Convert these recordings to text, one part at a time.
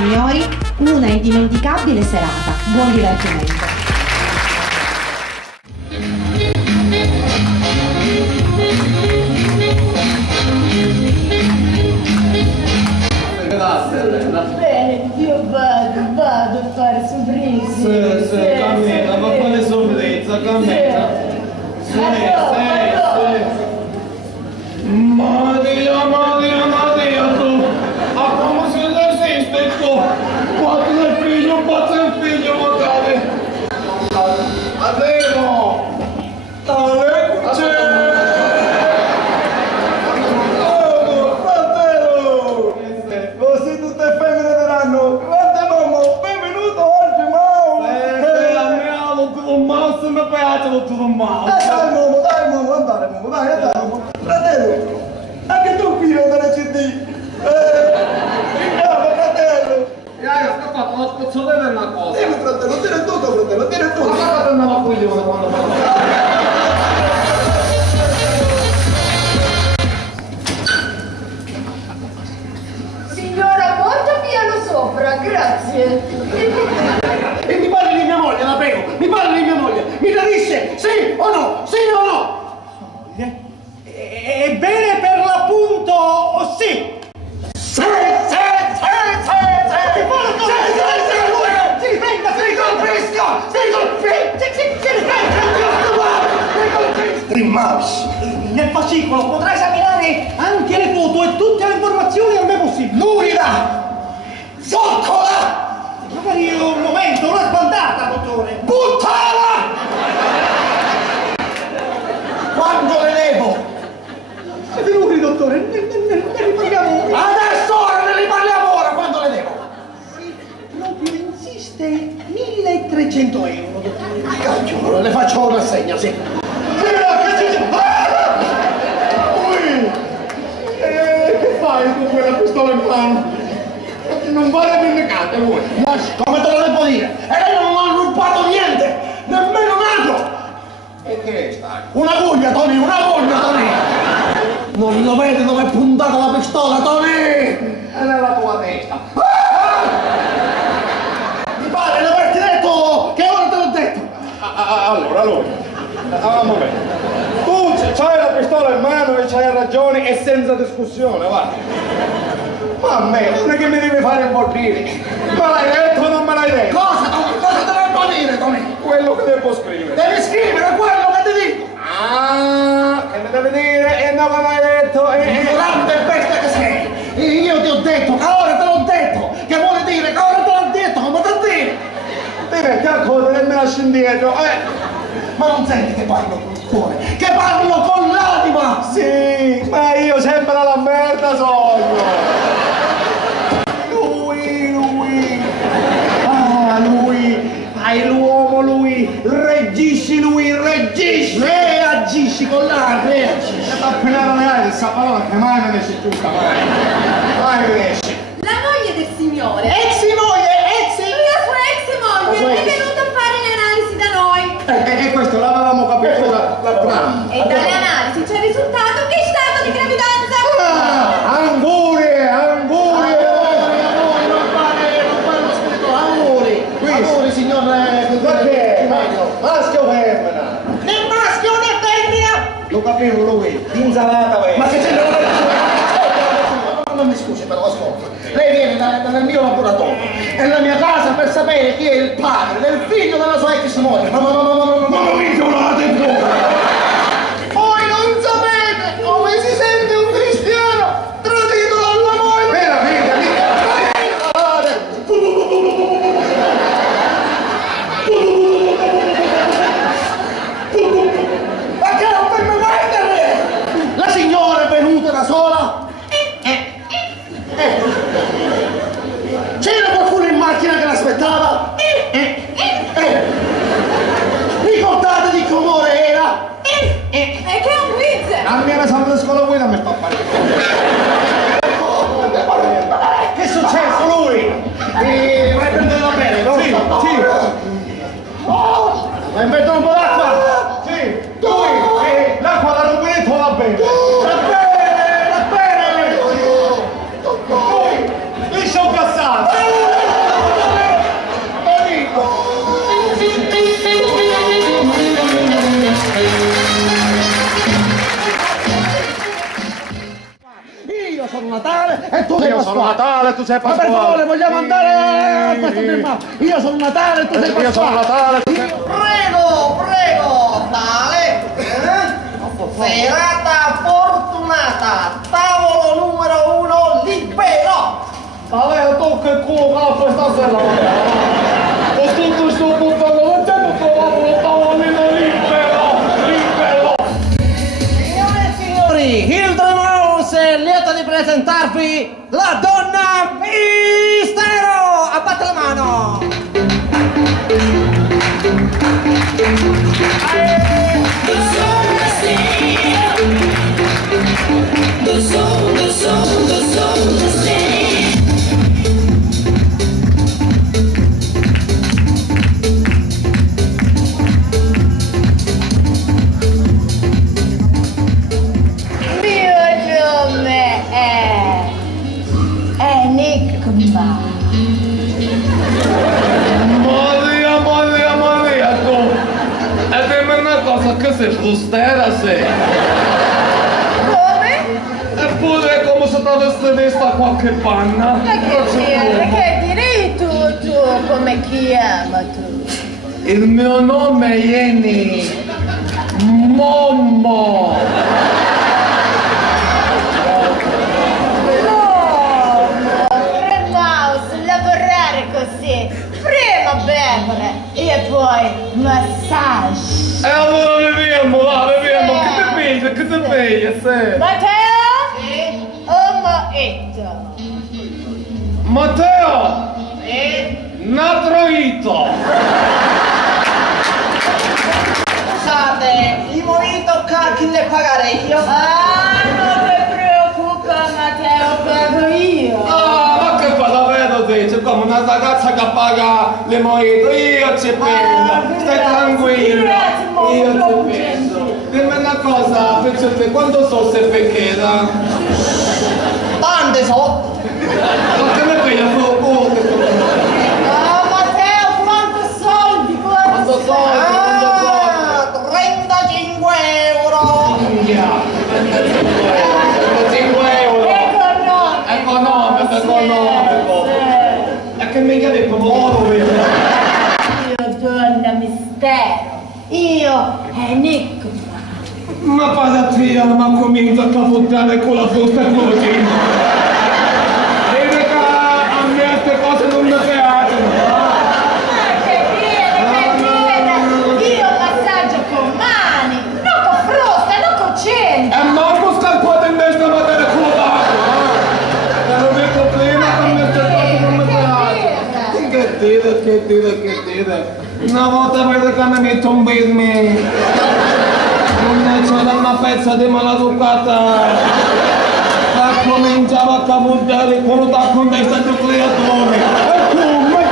signori, una indimenticabile serata. Buon divertimento. Bene, io vado a fare sorprese. Sì, cammina, ma quale sorpresa, cammina. Sì. Maria, tu. A come se ne esiste tu? Quattro il figlio, magari. Arrivo. Fratello. Così tutte le femmine diranno, guarda mamma, benvenuto oggi, mamma. A me tutto il mouse mi piace tutto il mouse. Dai mamma, andare mamma, dai mamma. Fratello, anche tu figlio della CD. Fratello. Io ho fatto una spozzolena e una cosa. Dimmi fratello, dire tutto fratello, dire tutto. Ma guarda andava a coglione quando parla. Signora, molto piano sopra, grazie. E mi parli di mia moglie, la prego, mi parli di mia moglie, mi tradisce, sì o no, sì o no? Moglie? Ebbene per l'appunto, sì. Sì. Si riprenda, Rimmarsi. Nel fascicolo potrai esaminare anche le foto e tutte le informazioni a me possibili. Lurida! Zoccola! Magari un momento, una sbandata, dottore! Buttala! Quando le levo? Siete luridi, dottore, ne riparliamo ora. Adesso ora, ne riparliamo ora, quando le levo? Se proprio insiste, 1.300 euro, dottore. Cacchio, le faccio una segna, sì. Che fai con quella pistola in mano? Non vale vendicate lui. Come te lo devo dire? E lei non ha rubato niente! Nemmeno nato! E che stai? Un'aguglia, Tony! Un'aguglia, Tony! Non lo vedi dove è puntata la pistola, Tony? È nella tua testa. Mi pare di averti detto che ora te l'ho detto! Allora. Un momento. Tu c'hai la pistola in mano e c'hai ragione e senza discussione, va. Ma a me non è che mi devi fare imbordire. Me l'hai detto o non me l'hai detto? Cosa, Tony? Cosa ti devo dire, Tony? Quello che devo scrivere. Devi scrivere quello che ti dico. Ah, che mi devi dire e non me l'hai detto. Ignorante e bestia che sei. Io ti ho detto che ora te l'ho detto. Che vuole dire che ora te l'ho detto, come te dire? Ti metti a correre e me lasci indietro, Ma non senti che parlo con il cuore, che parlo con l'anima! Sì, ma io sempre la merda sogno! Lui! Ah, lui! Hai l'uomo lui! Reggisci lui, reggisci! Reagisci con la reagisci! Appena reale questa parola che mai me ne esce giusta, mai me ne esce! La moglie del signore. Ex moglie! La sua ex moglie è venuta a fare le analisi da noi. E questo l'avevamo capito la trama. E dalle analisi c'è il risultato che è stato di gravidanza. Angurie! Non parlo scritto auguri, signor perché? Maschio o femmina? Né maschio né femmina! Lo capivo lui, d'insalata ma che c'è non mi scusi però, ascolta. Lei viene dal mio laboratorio e nella mia casa per sapere chi è il padre del figlio della sua ex moglie. Ma non mi incolate in bocca! Voi non sapete come si sente un cristiano tradito dalla moglie! Vera figlia, perché non per me vendere? La signora è venuta da sola? C'era qualcuno in macchina che l'aspettava? sono Natale, tu sei Ma per Pasquale. favore, vogliamo andare a questo tema. Io sono Natale, tu sei Pasquale. Io sono Natale, tu sei... Prego, tale. Serata fortunata, tavolo numero 1 libero. Tale, tu che culo capo stasera. Con tutto sto buttando, non c'è tutto il tavolino libero. Signore e signori, Hilda Mouse è lieta di presentarvi la donna mistero. Abbatte la mano. Maria, tu. E dimmi una cosa, che sei frustera, sei? Come? Eppure è come se ti avessi vista qualche panna. Ma che direi tu, come chiama tu? Il mio nome è Ieni. Mommo. Lavorare così, prima bevere e poi massage. E allora beviamo, che ti piglia, sì. Matteo? Sì? Un mojito. Matteo! Sì? Natroito! Scusate, i mojito chi le pagare io? Ah, non ti preoccupa Matteo, pago io. Ah, ma che fa davvero dice? Come una ragazza che paga le mojito, io ci penso. Stai tranquilla. grazie, Io molto ci penso. Dimmi una cosa, Picciotto, quanto so se pecchera? Tante so. Ma che ne piglia fuoco? Ah, Matteo, quanto soldi, quanto soldi. Ah, 35 euro. Minchia. 35 euro. Economico. E che mica di pomodoro, vedi? Io donna mistero, io enigma. Ma pazzia, ma comincia a capottare con la frusta così. Vedi che a me queste cose non mi piacciono. Che viene, io massaggio con mani, non con frusta, non con centro. E manco scarpate in destra ma te le culato. Te lo dico prima che a me queste cose non mi piacciono. Che dire. Una volta vedo che mi metto un bismi. Non c'è una pezza di maleducata. Cominciava a capottare con un tacco in testa di creatore. E come?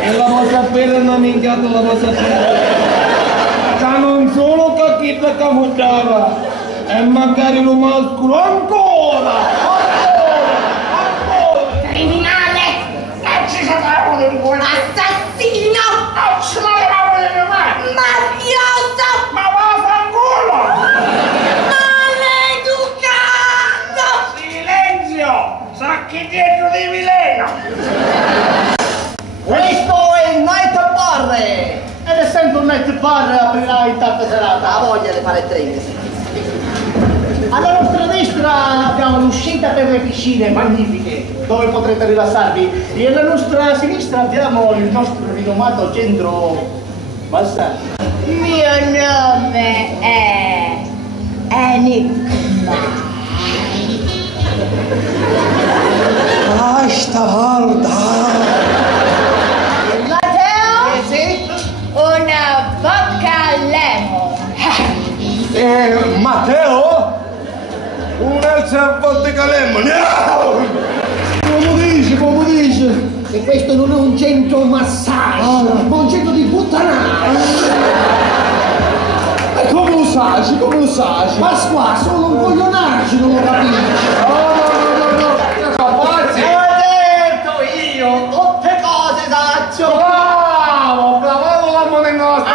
E la vuoi sapere una minchiata, la vuoi sapere? Che non solo che chi ti capottava, e magari lo mascolo ancora. Criminale! Non ci sapevamo di buona. Assassino! Non ce l'avevamo nelle mani! Mafioso! Ma vaffanculo! Maleducato! Silenzio! Sacchi dietro di Mileno! Questo è il night bar! Ed essendo un night bar aprirà in tanta serata. Ha voglia di fare drink. Alla nostra destra abbiamo l'uscita per le piscine magnifiche, dove potrete rilassarvi. E alla nostra sinistra abbiamo il nostro rinomato centro massaggio. Mio nome è Enigma. Ah, stavolta! Matteo? Sì? Una vodka lemon. Matteo? Un'altra vodka lemon. Come dice? E questo non è un centro massaggio, ma un centro di puttanaggio. E come lo sai? Pasqua, sono un coglionaccio, non lo capisci. No. Capace. Ho detto io, tutte cose saccio. Bravo, la moneta nostra.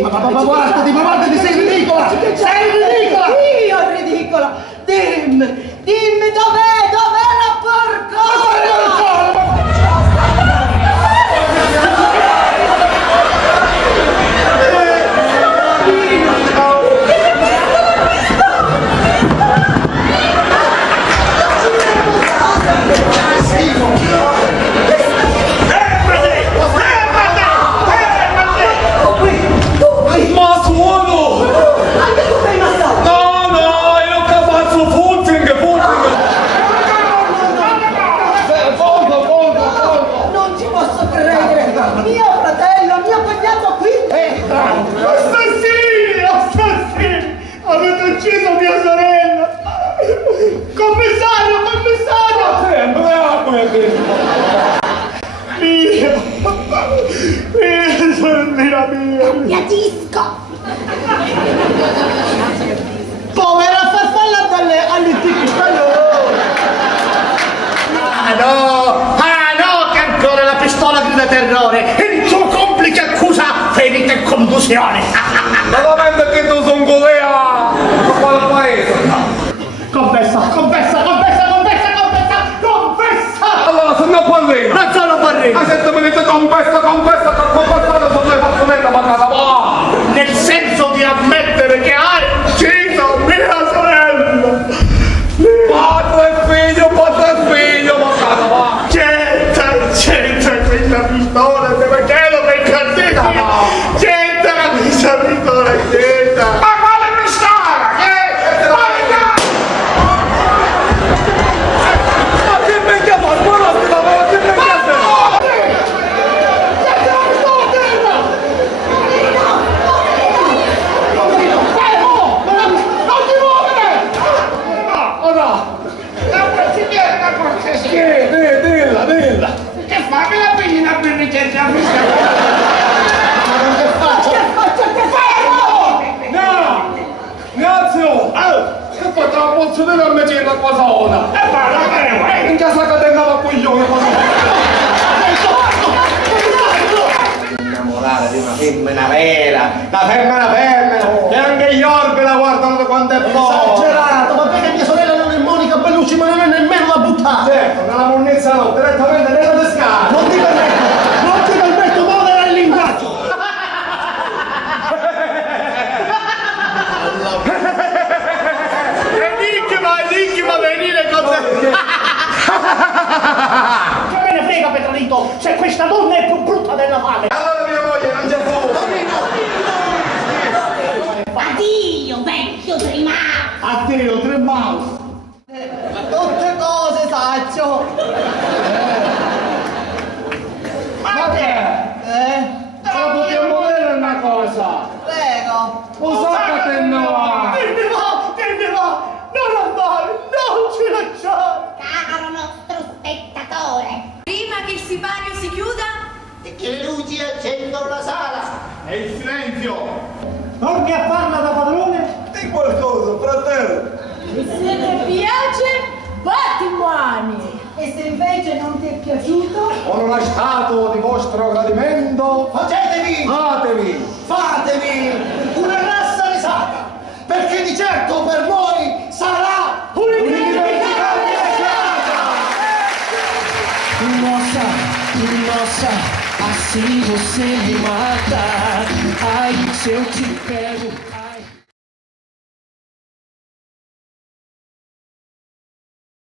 Ma guardati, sei ridicola! Sei ridicola! Io ridicola! Dimmi dov'è la porcona? Ma suono! Anche tu sei massato! No, io che faccio footing! Non ci posso credere! Mio fratello, mio cognato qui! Assassini! Avete ucciso mia sorella! Commissario! Sempre acqua mi ha detto! Mia sorellina mia! Piatisco! Povera farfalla dalle No, che ancora la pistola grida terrore! Il tuo complice accusa ferita e contusione! Solamente che tu sono colea! Quale paese? Confessa! Allora, se non parli! Non sono barrino! Ma se tu mi dici confessa, che confessare sono le fazzolette patata, va! Nel senso di ammettere che hai ucciso mia sorella! Padre e figlio, patata, va! C'entra questa pistola, perché lo fai cardino? C'entra questa pistola, c'entra! Ma quale pistola? Ma dimmi che fa, buono, dimmi che Dilla! Che fa? Me la pigli una birrichetta a No! Ignazio! Che fa tra la pozione a me c'è la cosa ora? E parla bene, vai! In casa catennava a coglione, Innamorare di una femmina vera! La femmina! E anche gli orbi la guardano da quanto è buono! Esagerato, ma perché mia sorella non è Monica Bellucci, ma non è nemmeno la buttata! Certo, nella monnezza no, direttamente nella descata! Non ti permetto, modera il linguaggio! Enigma, venire con te! Che me ne frega, Petrolito, se questa donna è più brutta della fame! Allora mia moglie non c'è fuoco! Addio, vecchio Trimà! Addio, tre mouse! Tutte cose, Saccio! Ma che? Ce la possiamo vedere una cosa? Prego! Lo so che te no! Te ne va! Non andare, non ci lasciare! Caro nostro spettatore! Prima che il sipario si chiuda, E che le luci accendono la sala! E il silenzio! Torni a farla da padrone? Di qualcosa, fratello! se ti piace, batti mani! E se invece non ti è piaciuto? Ho non è stato di vostro gradimento, Fatevi una grassa risata! Perché di certo per noi sarà un'indimenticabile serata! Nossa, assim você me mata. Ai, se eu te pego.